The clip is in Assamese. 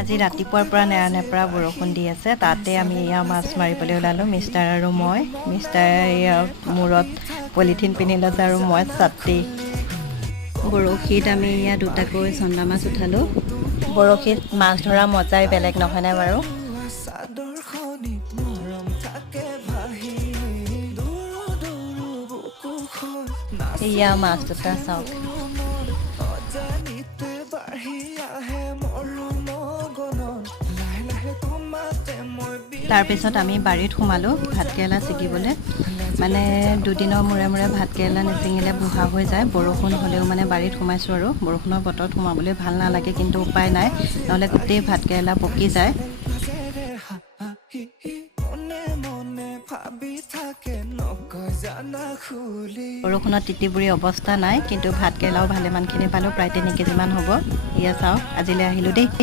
আজি ৰাতিপুৱাৰ পৰা নেৰানেপেৰা বৰষুণ দি আছে। তাতে আমি এয়া মাছ মাৰিবলৈ ওলালোঁ, মিষ্টাৰ আৰু মই। মিষ্টাৰে এয়া মূৰত পলিথিন পিন্ধি লৈছে আৰু মই ছাতি। বৰশীত আমি এয়া দুটাকৈ চন্দা মাছ উঠালোঁ। বৰশীত মাছ ধৰা মজাই বেলেগ নহয়নে বাৰু? এয়া মাছ দুটা চাওক। তাৰপিছত আমি বাৰীত সোমালোঁ ভাতকেৰেলা ছিগিবলৈ। মানে দুদিনৰ মূৰে মূৰে ভাতকেৰেলা নিছিঙিলে বুঢ়া হৈ যায়। বৰষুণ হ'লেও মানে বাৰীত সোমাইছোঁ আৰু বৰষুণৰ বতৰত সোমাবলৈ ভাল নালাগে, কিন্তু উপায় নাই, নহ'লে গোটেই ভাতকেৰেলা পকি যায়। বৰষুণত তিতিবুৰি অৱস্থা নাই, কিন্তু ভাতকেৰেলাও ভালেমানখিনি পালোঁ, প্ৰায় 3 কেজিমান হ'ব। এয়া চাওক, আজিলৈ আহিলোঁ দেই।